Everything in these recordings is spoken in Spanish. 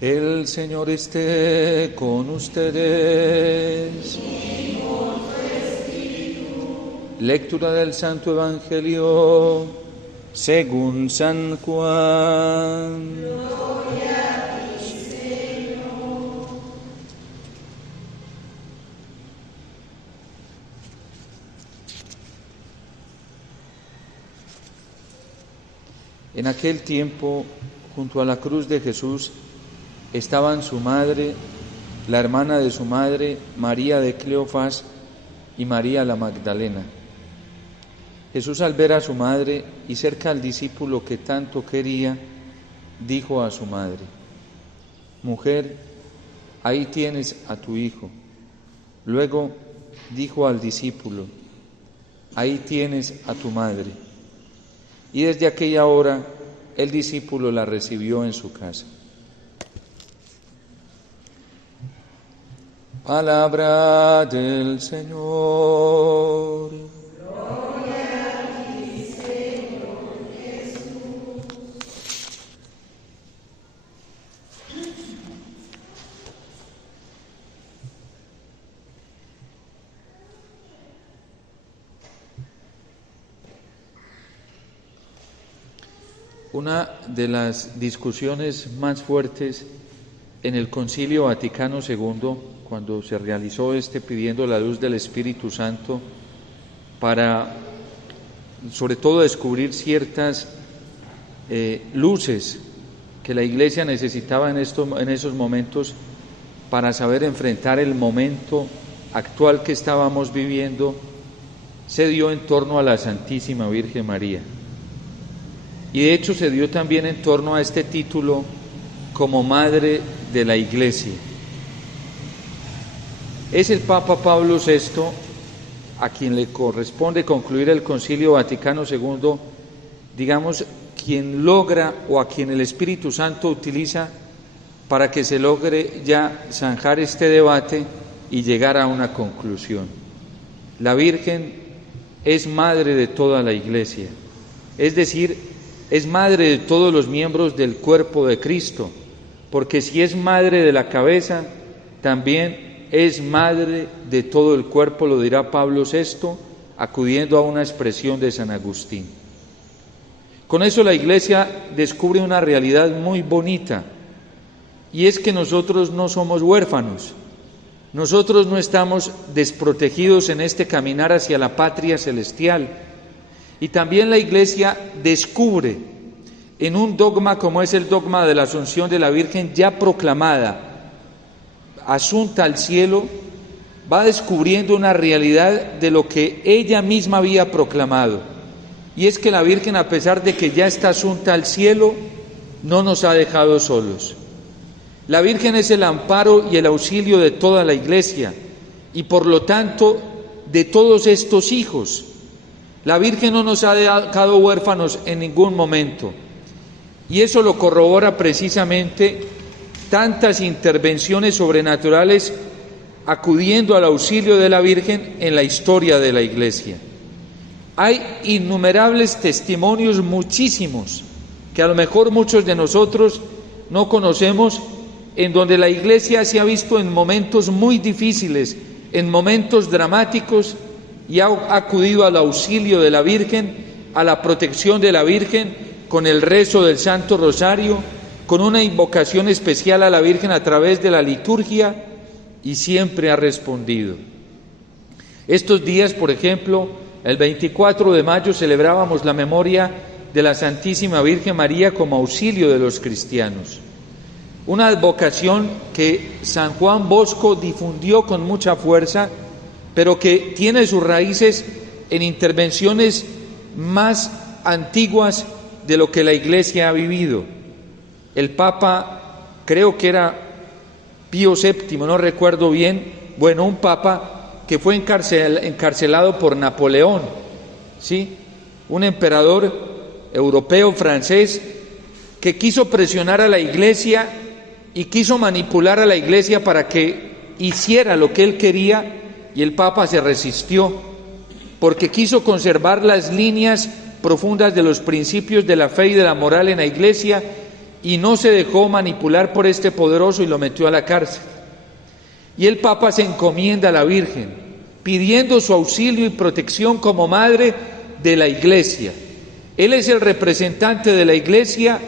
El Señor esté con ustedes. Lectura del Santo Evangelio según San Juan. Gloria a ti, Señor. En aquel tiempo, junto a la cruz de Jesús, estaban su madre, la hermana de su madre, María de Cleofás y María la Magdalena. Jesús, al ver a su madre y cerca al discípulo que tanto quería, dijo a su madre: Mujer, ahí tienes a tu hijo. Luego dijo al discípulo: Ahí tienes a tu madre. Y desde aquella hora el discípulo la recibió en su casa. Palabra del Señor. Gloria a ti, Señor Jesús. Una de las discusiones más fuertes en el Concilio Vaticano II, cuando se realizó pidiendo la luz del Espíritu Santo para, sobre todo, descubrir ciertas luces que la Iglesia necesitaba en esos momentos para saber enfrentar el momento actual que estábamos viviendo, se dio en torno a la Santísima Virgen María. Y de hecho se dio también en torno a este título como Madre de la Iglesia. Es el Papa Pablo VI a quien le corresponde concluir el Concilio Vaticano II, digamos, quien logra o a quien el Espíritu Santo utiliza para que se logre ya zanjar este debate y llegar a una conclusión. La Virgen es madre de toda la Iglesia, es decir, es madre de todos los miembros del cuerpo de Cristo, porque si es madre de la cabeza, también es madre de todo el cuerpo, lo dirá Pablo VI, acudiendo a una expresión de San Agustín. Con eso la Iglesia descubre una realidad muy bonita, y es que nosotros no somos huérfanos, nosotros no estamos desprotegidos en este caminar hacia la patria celestial. Y también la Iglesia descubre en un dogma como es el dogma de la Asunción de la Virgen ya proclamada, asunta al cielo, va descubriendo una realidad de lo que ella misma había proclamado. Y es que la Virgen, a pesar de que ya está asunta al cielo, no nos ha dejado solos. La Virgen es el amparo y el auxilio de toda la Iglesia y por lo tanto de todos estos hijos. La Virgen no nos ha dejado huérfanos en ningún momento, y eso lo corrobora precisamente tantas intervenciones sobrenaturales acudiendo al auxilio de la Virgen en la historia de la Iglesia. Hay innumerables testimonios, muchísimos, que a lo mejor muchos de nosotros no conocemos, en donde la Iglesia se ha visto en momentos muy difíciles, en momentos dramáticos, y ha acudido al auxilio de la Virgen, a la protección de la Virgen, con el rezo del Santo Rosario, con una invocación especial a la Virgen a través de la liturgia, y siempre ha respondido. Estos días, por ejemplo, el 24 de mayo celebrábamos la memoria de la Santísima Virgen María como auxilio de los cristianos. Una advocación que San Juan Bosco difundió con mucha fuerza, pero que tiene sus raíces en intervenciones más antiguas de lo que la Iglesia ha vivido. El Papa, creo que era Pío VII, no recuerdo bien, un Papa que fue encarcelado por Napoleón, ¿sí? Un emperador europeo francés que quiso presionar a la Iglesia y quiso manipular a la Iglesia para que hiciera lo que él quería. Y el Papa se resistió porque quiso conservar las líneas profundas de los principios de la fe y de la moral en la Iglesia y no se dejó manipular por este poderoso y lo metió a la cárcel. Y el Papa se encomienda a la Virgen, pidiendo su auxilio y protección como madre de la Iglesia. Él es el representante de la Iglesia,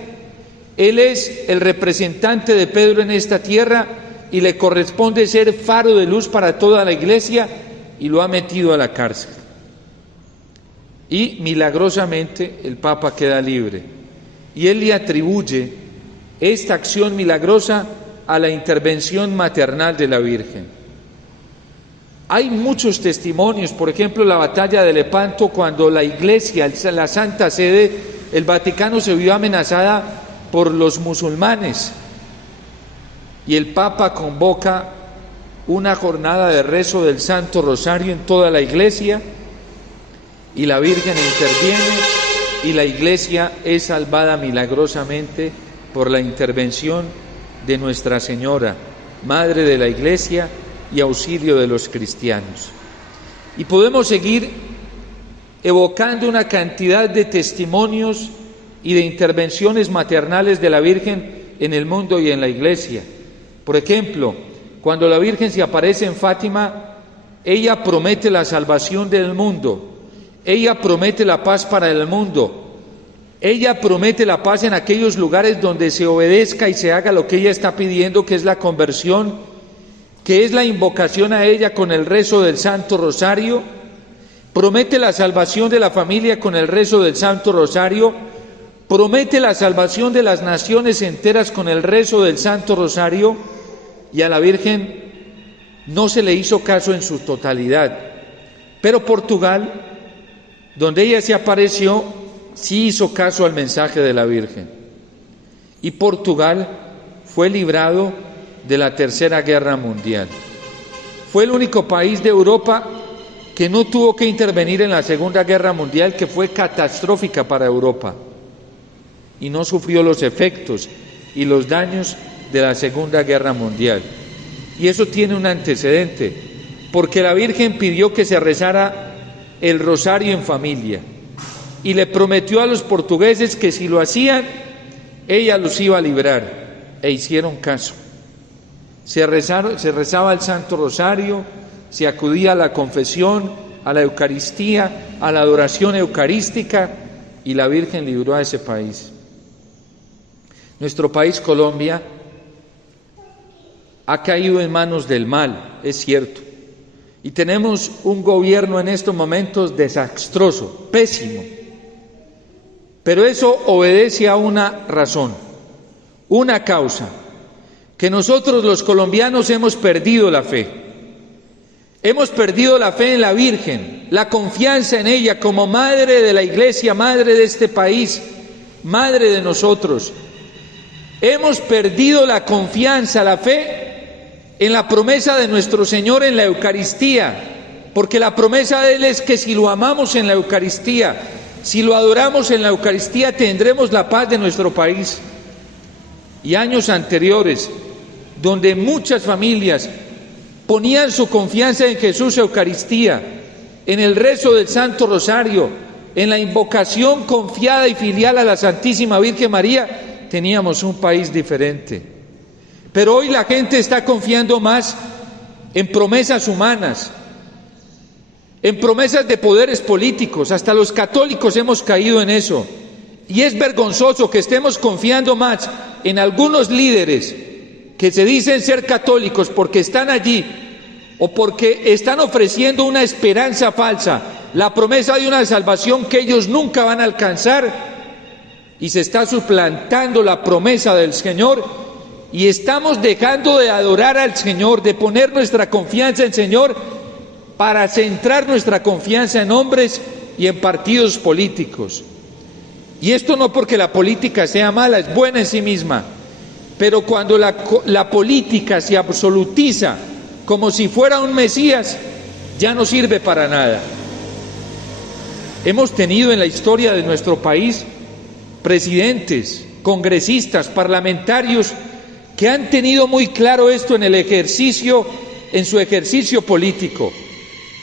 él es el representante de Pedro en esta tierra y le corresponde ser faro de luz para toda la Iglesia, y lo ha metido a la cárcel. Y milagrosamente el Papa queda libre, y él le atribuye esta acción milagrosa a la intervención maternal de la Virgen. Hay muchos testimonios, por ejemplo, la batalla de Lepanto, cuando la Iglesia, la Santa Sede, el Vaticano se vio amenazada por los musulmanes, y el Papa convoca una jornada de rezo del Santo Rosario en toda la Iglesia, y la Virgen interviene, y la Iglesia es salvada milagrosamente por la intervención de Nuestra Señora, Madre de la Iglesia y auxilio de los cristianos. Y podemos seguir evocando una cantidad de testimonios y de intervenciones maternales de la Virgen en el mundo y en la Iglesia. Por ejemplo, cuando la Virgen se aparece en Fátima, ella promete la salvación del mundo, ella promete la paz para el mundo, ella promete la paz en aquellos lugares donde se obedezca y se haga lo que ella está pidiendo, que es la conversión, que es la invocación a ella con el rezo del Santo Rosario. Promete la salvación de la familia con el rezo del Santo Rosario, promete la salvación de las naciones enteras con el rezo del Santo Rosario, y a la Virgen no se le hizo caso en su totalidad. Pero Portugal, donde ella se apareció, sí hizo caso al mensaje de la Virgen. Y Portugal fue librado de la Tercera Guerra Mundial. Fue el único país de Europa que no tuvo que intervenir en la Segunda Guerra Mundial, que fue catastrófica para Europa, y no sufrió los efectos y los daños de la Segunda Guerra Mundial. Y eso tiene un antecedente, porque la Virgen pidió que se rezara el rosario en familia, y le prometió a los portugueses que si lo hacían, ella los iba a librar, e hicieron caso. Se rezaba el Santo Rosario, se acudía a la confesión, a la Eucaristía, a la adoración eucarística, y la Virgen libró a ese país. Nuestro país, Colombia, ha caído en manos del mal, es cierto, y tenemos un gobierno en estos momentos desastroso, pésimo, pero eso obedece a una razón, una causa, que nosotros los colombianos hemos perdido la fe. Hemos perdido la fe en la Virgen, la confianza en ella como madre de la Iglesia, madre de este país, madre de nosotros. Hemos perdido la confianza, la fe en la promesa de nuestro Señor en la Eucaristía, porque la promesa de Él es que si lo amamos en la Eucaristía, si lo adoramos en la Eucaristía, tendremos la paz de nuestro país. Y años anteriores, donde muchas familias ponían su confianza en Jesús Eucaristía, en el rezo del Santo Rosario, en la invocación confiada y filial a la Santísima Virgen María, teníamos un país diferente. Pero hoy la gente está confiando más en promesas humanas, en promesas de poderes políticos. Hasta los católicos hemos caído en eso. Y es vergonzoso que estemos confiando más en algunos líderes que se dicen ser católicos porque están allí o porque están ofreciendo una esperanza falsa, la promesa de una salvación que ellos nunca van a alcanzar, y se está suplantando la promesa del Señor, y estamos dejando de adorar al Señor, de poner nuestra confianza en el Señor para centrar nuestra confianza en hombres y en partidos políticos. Y esto no porque la política sea mala, es buena en sí misma, pero cuando la política se absolutiza como si fuera un Mesías, ya no sirve para nada. Hemos tenido en la historia de nuestro país presidentes, congresistas, parlamentarios que han tenido muy claro esto en su ejercicio político.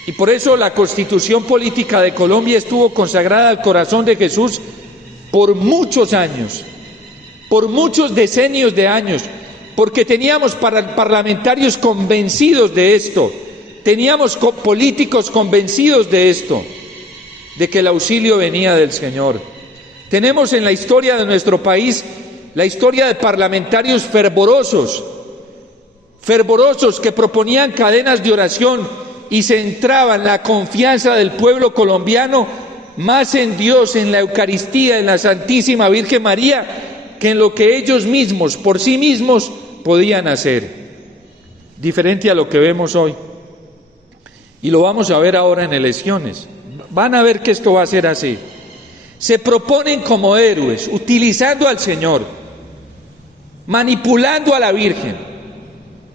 Y por eso la Constitución Política de Colombia estuvo consagrada al corazón de Jesús por muchos años. por muchos decenios de años, porque teníamos parlamentarios convencidos de esto, teníamos políticos convencidos de esto, de que el auxilio venía del Señor. Tenemos en la historia de nuestro país la historia de parlamentarios fervorosos que proponían cadenas de oración y centraban la confianza del pueblo colombiano más en Dios, en la Eucaristía, en la Santísima Virgen María, que en lo que ellos mismos, por sí mismos, podían hacer. Diferente a lo que vemos hoy. Y lo vamos a ver ahora en elecciones. Van a ver que esto va a ser así. Se proponen como héroes, utilizando al Señor, manipulando a la Virgen,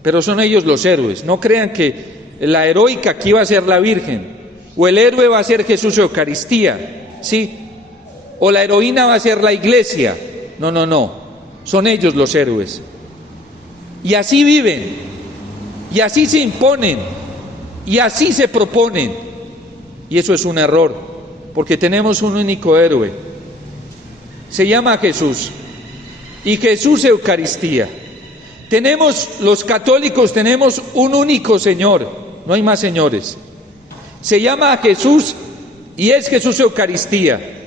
pero son ellos los héroes. No crean que la heroica aquí va a ser la Virgen, o el héroe va a ser Jesús Eucaristía, ¿sí? O la heroína va a ser la Iglesia. No, son ellos los héroes. Y así viven, y así se imponen, y así se proponen. Y eso es un error, porque tenemos un único héroe. Se llama Jesús, y Jesús Eucaristía. Los católicos tenemos un único Señor, no hay más señores. Se llama Jesús y es Jesús Eucaristía.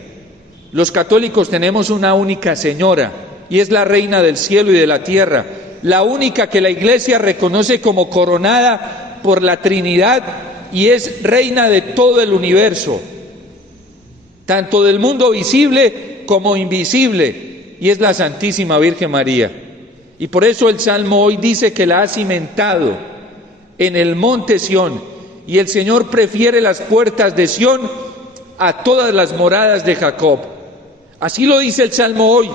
Los católicos tenemos una única Señora y es la Reina del cielo y de la tierra, la única que la Iglesia reconoce como coronada por la Trinidad y es Reina de todo el universo, tanto del mundo visible como invisible, y es la Santísima Virgen María. Y por eso el Salmo hoy dice que la ha cimentado en el monte Sión, y el Señor prefiere las puertas de Sión a todas las moradas de Jacob. Así lo dice el Salmo hoy,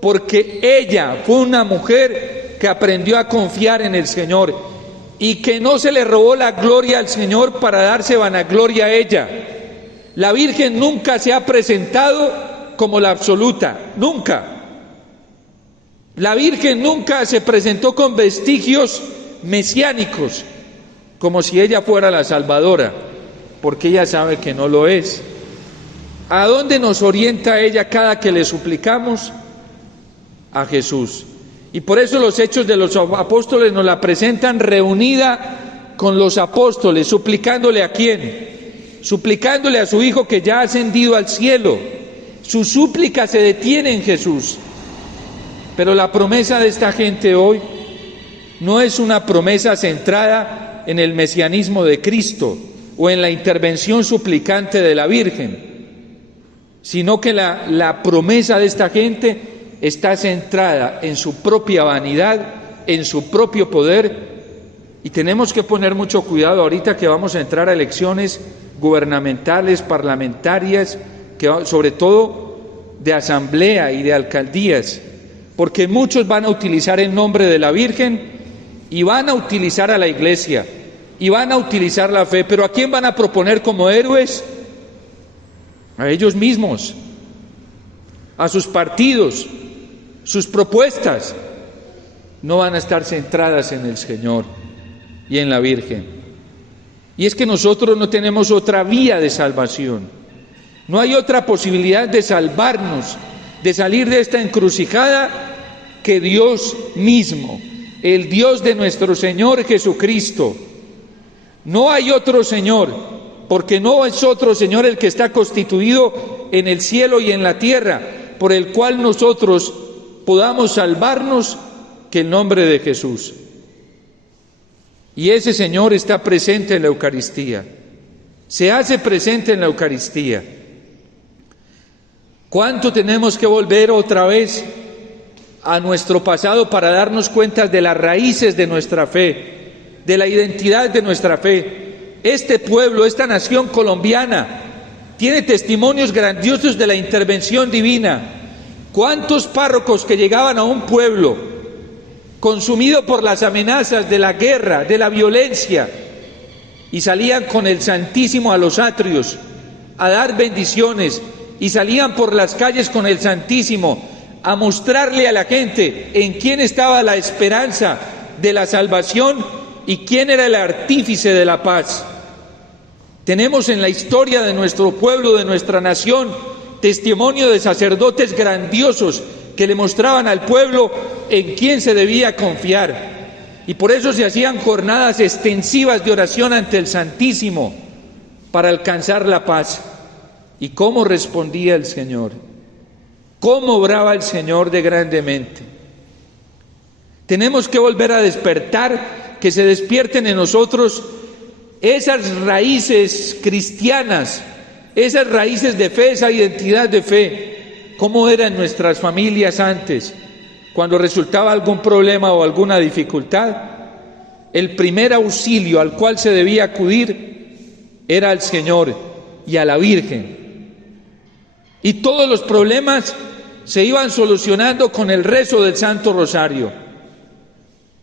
porque ella fue una mujer que aprendió a confiar en el Señor y que no se le robó la gloria al Señor para darse vanagloria a ella. La Virgen nunca se ha presentado como la absoluta, nunca. La Virgen nunca se presentó con vestigios mesiánicos, como si ella fuera la Salvadora, porque ella sabe que no lo es. ¿A dónde nos orienta ella cada que le suplicamos? A Jesús. Y por eso los Hechos de los Apóstoles nos la presentan reunida con los apóstoles, suplicándole ¿a quién? Suplicándole a su Hijo que ya ha ascendido al cielo. Su súplica se detiene en Jesús. Pero la promesa de esta gente hoy no es una promesa centrada en el mesianismo de Cristo o en la intervención suplicante de la Virgen, sino que la promesa de esta gente está centrada en su propia vanidad, en su propio poder, y tenemos que poner mucho cuidado ahorita que vamos a entrar a elecciones gubernamentales, parlamentarias, sobre todo de asamblea y de alcaldías, porque muchos van a utilizar el nombre de la Virgen y van a utilizar a la Iglesia y van a utilizar la fe, pero ¿a quién van a proponer como héroes? A ellos mismos, a sus partidos. Sus propuestas no van a estar centradas en el Señor y en la Virgen. Y es que nosotros no tenemos otra vía de salvación, no hay otra posibilidad de salvarnos, de salir de esta encrucijada, que Dios mismo, el Dios de nuestro Señor Jesucristo. No hay otro Señor, porque no es otro Señor el que está constituido en el cielo y en la tierra, por el cual nosotros podamos salvarnos, que el nombre de Jesús. Y ese Señor está presente en la Eucaristía, se hace presente en la Eucaristía. ¿Cuánto tenemos que volver otra vez a nuestro pasado para darnos cuenta de las raíces de nuestra fe, de la identidad de nuestra fe? Este pueblo, esta nación colombiana, tiene testimonios grandiosos de la intervención divina. ¿Cuántos párrocos que llegaban a un pueblo consumido por las amenazas de la guerra, de la violencia, y salían con el Santísimo a los atrios a dar bendiciones, y salían por las calles con el Santísimo a mostrarle a la gente en quién estaba la esperanza de la salvación y quién era el artífice de la paz? Tenemos en la historia de nuestro pueblo, de nuestra nación, testimonio de sacerdotes grandiosos que le mostraban al pueblo en quién se debía confiar. Y por eso se hacían jornadas extensivas de oración ante el Santísimo para alcanzar la paz. ¿Y cómo respondía el Señor? ¿Cómo obraba el Señor de grandemente? Tenemos que volver a despertar, que se despierten en nosotros esas raíces cristianas, esas raíces de fe, esa identidad de fe. ¿Cómo eran nuestras familias antes? Cuando resultaba algún problema o alguna dificultad, el primer auxilio al cual se debía acudir era al Señor y a la Virgen. Y todos los problemas se iban solucionando con el rezo del Santo Rosario,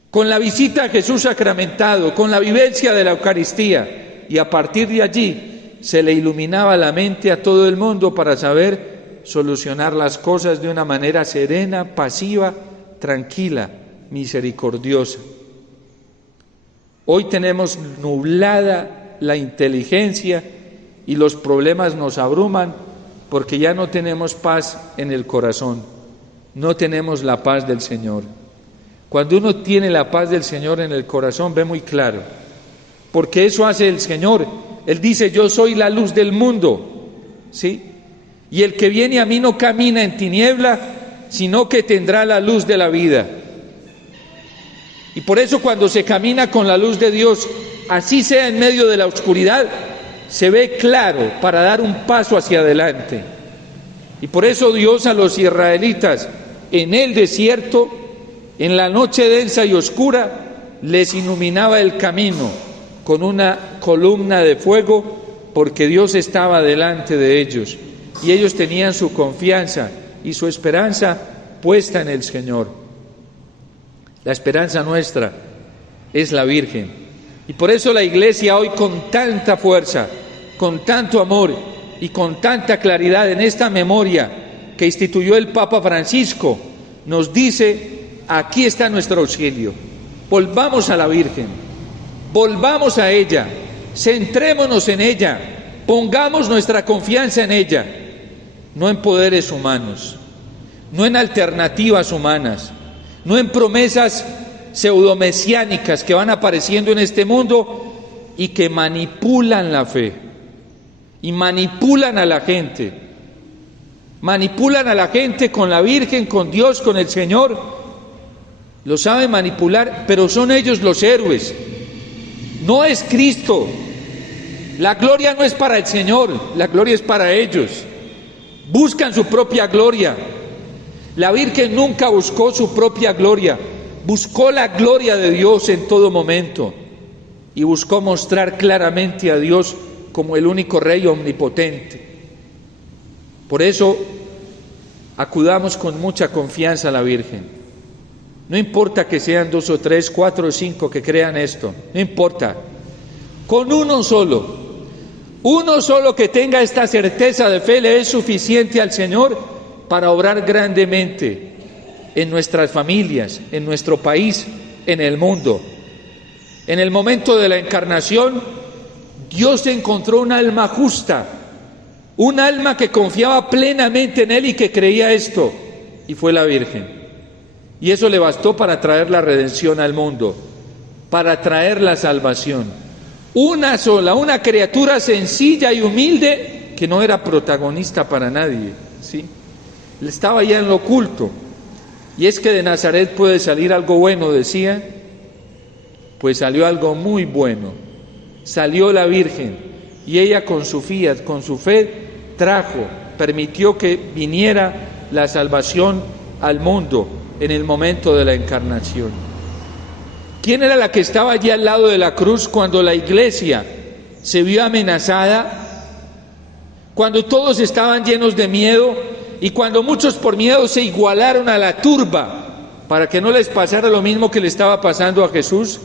con la visita a Jesús sacramentado, con la vivencia de la Eucaristía, y a partir de allí se le iluminaba la mente a todo el mundo para saber solucionar las cosas de una manera serena, pasiva, tranquila, misericordiosa. Hoy tenemos nublada la inteligencia y los problemas nos abruman porque ya no tenemos paz en el corazón, no tenemos la paz del Señor. Cuando uno tiene la paz del Señor en el corazón, ve muy claro, porque eso hace el Señor. Él dice: yo soy la luz del mundo, ¿sí? Y el que viene a mí no camina en tiniebla, sino que tendrá la luz de la vida. Y por eso cuando se camina con la luz de Dios, así sea en medio de la oscuridad, se ve claro para dar un paso hacia adelante. Y por eso Dios a los israelitas en el desierto, en la noche densa y oscura, les iluminaba el camino con una columna de fuego, porque Dios estaba delante de ellos y ellos tenían su confianza y su esperanza puesta en el Señor. La esperanza nuestra es la Virgen, y por eso la Iglesia hoy, con tanta fuerza, con tanto amor y con tanta claridad en esta memoria que instituyó el Papa Francisco, nos dice: aquí está nuestro auxilio, volvamos a la Virgen, volvamos a ella, centrémonos en ella, pongamos nuestra confianza en ella, no en poderes humanos, no en alternativas humanas, no en promesas pseudomesiánicas que van apareciendo en este mundo y que manipulan la fe y manipulan a la gente. Manipulan a la gente con la Virgen, con Dios, con el Señor. Lo saben manipular, pero son ellos los héroes. No es Cristo. La gloria no es para el Señor, la gloria es para ellos. Buscan su propia gloria. La Virgen nunca buscó su propia gloria, buscó la gloria de Dios en todo momento y buscó mostrar claramente a Dios como el único Rey omnipotente. Por eso, acudamos con mucha confianza a la Virgen. No importa que sean 2 o 3, 4 o 5 que crean esto, no importa. Con uno solo que tenga esta certeza de fe le es suficiente al Señor para obrar grandemente en nuestras familias, en nuestro país, en el mundo. En el momento de la encarnación, Dios encontró un alma justa, un alma que confiaba plenamente en Él y que creía esto, y fue la Virgen. Y eso le bastó para traer la redención al mundo, para traer la salvación. Una sola, una criatura sencilla y humilde que no era protagonista para nadie, ¿sí? Estaba ya en lo oculto. Y es que de Nazaret puede salir algo bueno, decía. Pues salió algo muy bueno. Salió la Virgen y ella con su fe permitió que viniera la salvación al mundo en el momento de la encarnación. ¿Quién era la que estaba allí al lado de la cruz cuando la iglesia se vio amenazada? Cuando todos estaban llenos de miedo y cuando muchos por miedo se igualaron a la turba para que no les pasara lo mismo que le estaba pasando a Jesús.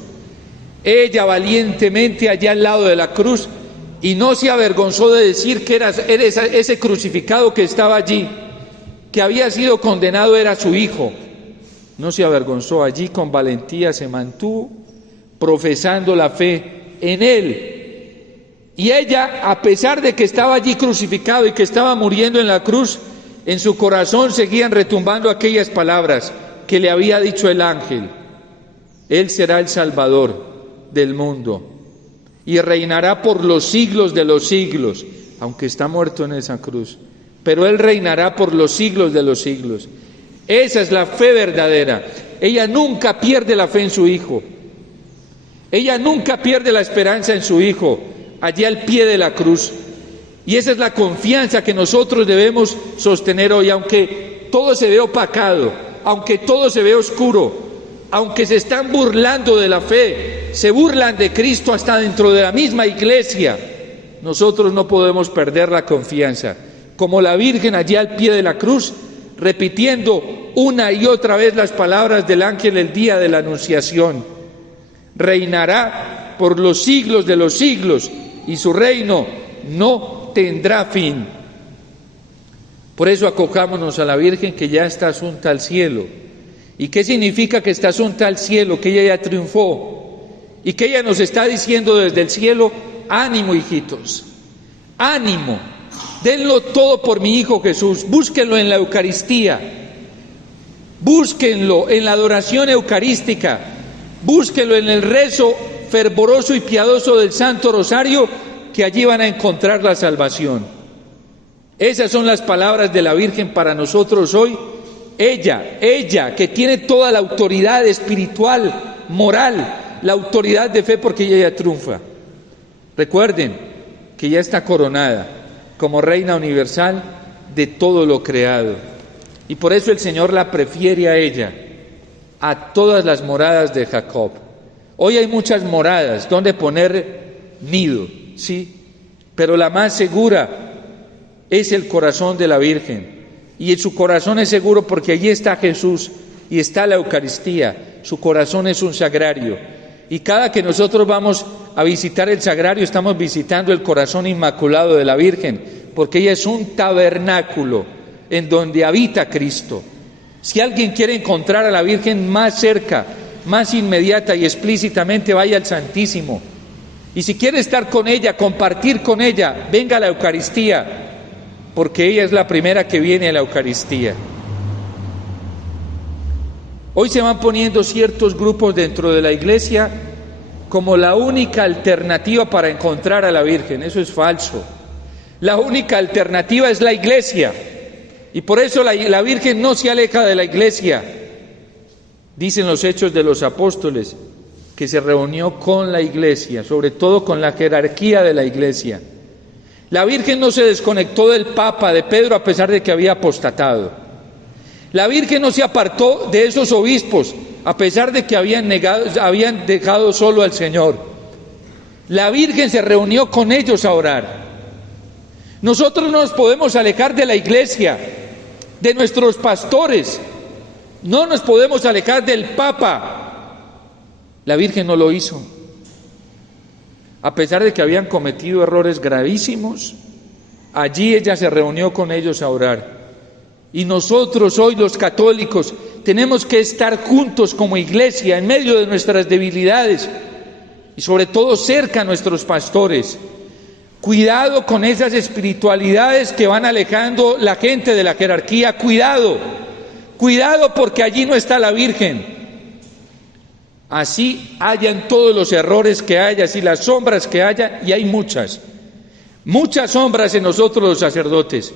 Ella valientemente allá al lado de la cruz, y no se avergonzó de decir que era ese crucificado que estaba allí, que había sido condenado, era su hijo. No se avergonzó, allí con valentía se mantuvo profesando la fe en él. Y ella, a pesar de que estaba allí crucificado y que estaba muriendo en la cruz, En su corazón seguían retumbando aquellas palabras que le había dicho el ángel: Él será el Salvador del mundo y reinará por los siglos de los siglos, aunque está muerto en esa cruz, pero Él reinará por los siglos de los siglos. Esa es la fe verdadera. Ella nunca pierde la fe en su Hijo. Ella nunca pierde la esperanza en su Hijo, allí al pie de la cruz. Y esa es la confianza que nosotros debemos sostener hoy, aunque todo se ve opacado, aunque todo se ve oscuro, aunque se están burlando de la fe, se burlan de Cristo hasta dentro de la misma iglesia. Nosotros no podemos perder la confianza, como la Virgen allí al pie de la cruz, repitiendo una y otra vez las palabras del ángel el día de la Anunciación: reinará por los siglos de los siglos y su reino no tendrá fin. Por eso acojámonos a la Virgen, que ya está asunta al cielo. ¿Y qué significa que está asunta al cielo? Que ella ya triunfó y que ella nos está diciendo desde el cielo: ánimo, hijitos, ánimo, denlo todo por mi Hijo Jesús. Búsquenlo en la Eucaristía, búsquenlo en la adoración eucarística, búsquenlo en el rezo fervoroso y piadoso del Santo Rosario, que allí van a encontrar la salvación. Esas son las palabras de la Virgen para nosotros hoy. Ella que tiene toda la autoridad espiritual, moral, la autoridad de fe, porque ella ya triunfa. Recuerden que ya está coronada como Reina Universal de todo lo creado. Y por eso el Señor la prefiere a ella, a todas las moradas de Jacob. Hoy hay muchas moradas donde poner nido, sí, pero la más segura es el corazón de la Virgen. Y su corazón es seguro porque allí está Jesús y está la Eucaristía. Su corazón es un sagrario. Y cada que nosotros vamos a visitar el sagrario, estamos visitando el corazón inmaculado de la Virgen, porque ella es un tabernáculo en donde habita Cristo. Si alguien quiere encontrar a la Virgen más cerca, más inmediata y explícitamente, vaya al Santísimo. Y si quiere estar con ella, compartir con ella, venga a la Eucaristía, porque ella es la primera que viene a la Eucaristía. Hoy se van poniendo ciertos grupos dentro de la iglesia como la única alternativa para encontrar a la Virgen. Eso es falso. La única alternativa es la iglesia, y por eso la Virgen no se aleja de la iglesia. Dicen los Hechos de los Apóstoles que se reunió con la iglesia, sobre todo con la jerarquía de la iglesia. La Virgen no se desconectó del Papa, de Pedro, a pesar de que había apostatado. La Virgen no se apartó de esos obispos, a pesar de que habían dejado solo al Señor. La Virgen se reunió con ellos a orar. Nosotros no nos podemos alejar de la iglesia, de nuestros pastores, no nos podemos alejar del Papa. La Virgen no lo hizo. A pesar de que habían cometido errores gravísimos, allí ella se reunió con ellos a orar. Y nosotros hoy, los católicos, tenemos que estar juntos como iglesia en medio de nuestras debilidades y sobre todo cerca a nuestros pastores. Cuidado con esas espiritualidades que van alejando la gente de la jerarquía. Cuidado porque allí no está la Virgen. Así hayan todos los errores que haya, así las sombras que haya, y hay muchas sombras en nosotros los sacerdotes,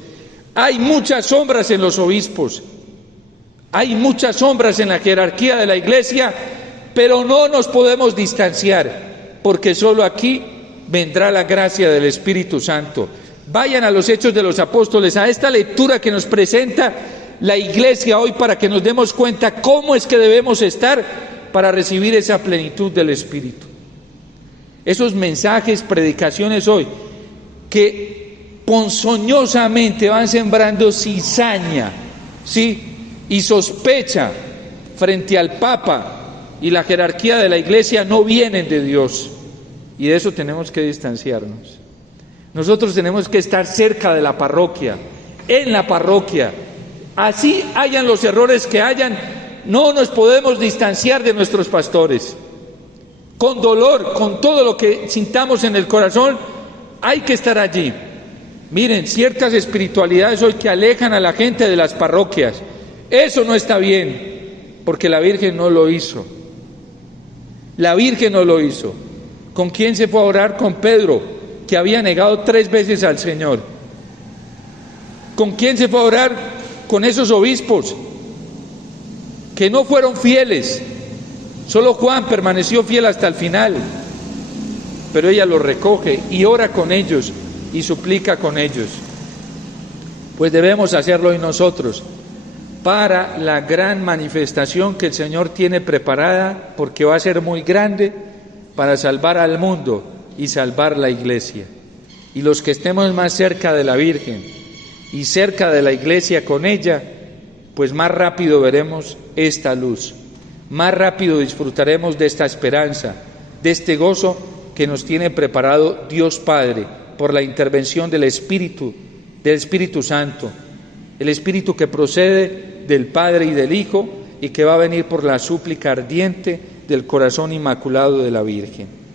hay muchas sombras en los obispos, hay muchas sombras en la jerarquía de la iglesia, pero no nos podemos distanciar, porque solo aquí vendrá la gracia del Espíritu Santo. Vayan a los Hechos de los Apóstoles, a esta lectura que nos presenta la iglesia hoy, para que nos demos cuenta cómo es que debemos estar para recibir esa plenitud del Espíritu. Esos mensajes, predicaciones hoy, que ponzoñosamente van sembrando cizaña, ¿sí?, y sospecha frente al Papa y la jerarquía de la iglesia, no vienen de Dios, y de eso tenemos que distanciarnos. Nosotros tenemos que estar cerca de la parroquia, en la parroquia, así hayan los errores que hayan. No nos podemos distanciar de nuestros pastores. Con dolor, con todo lo que sintamos en el corazón, hay que estar allí. Miren, ciertas espiritualidades hoy que alejan a la gente de las parroquias. Eso no está bien, porque la Virgen no lo hizo. La Virgen no lo hizo. ¿Con quién se fue a orar? Con Pedro, que había negado 3 veces al Señor. ¿Con quién se fue a orar? Con esos obispos que no fueron fieles. Solo Juan permaneció fiel hasta el final. Pero ella los recoge y ora con ellos y suplica con ellos. Pues debemos hacerlo hoy nosotros, para la gran manifestación que el Señor tiene preparada, porque va a ser muy grande, para salvar al mundo y salvar la Iglesia. Y los que estemos más cerca de la Virgen y cerca de la Iglesia con ella, pues más rápido veremos esta luz, más rápido disfrutaremos de esta esperanza, de este gozo que nos tiene preparado Dios Padre por la intervención del Espíritu Santo, el Espíritu que procede del Padre y del Hijo y que va a venir por la súplica ardiente del corazón inmaculado de la Virgen.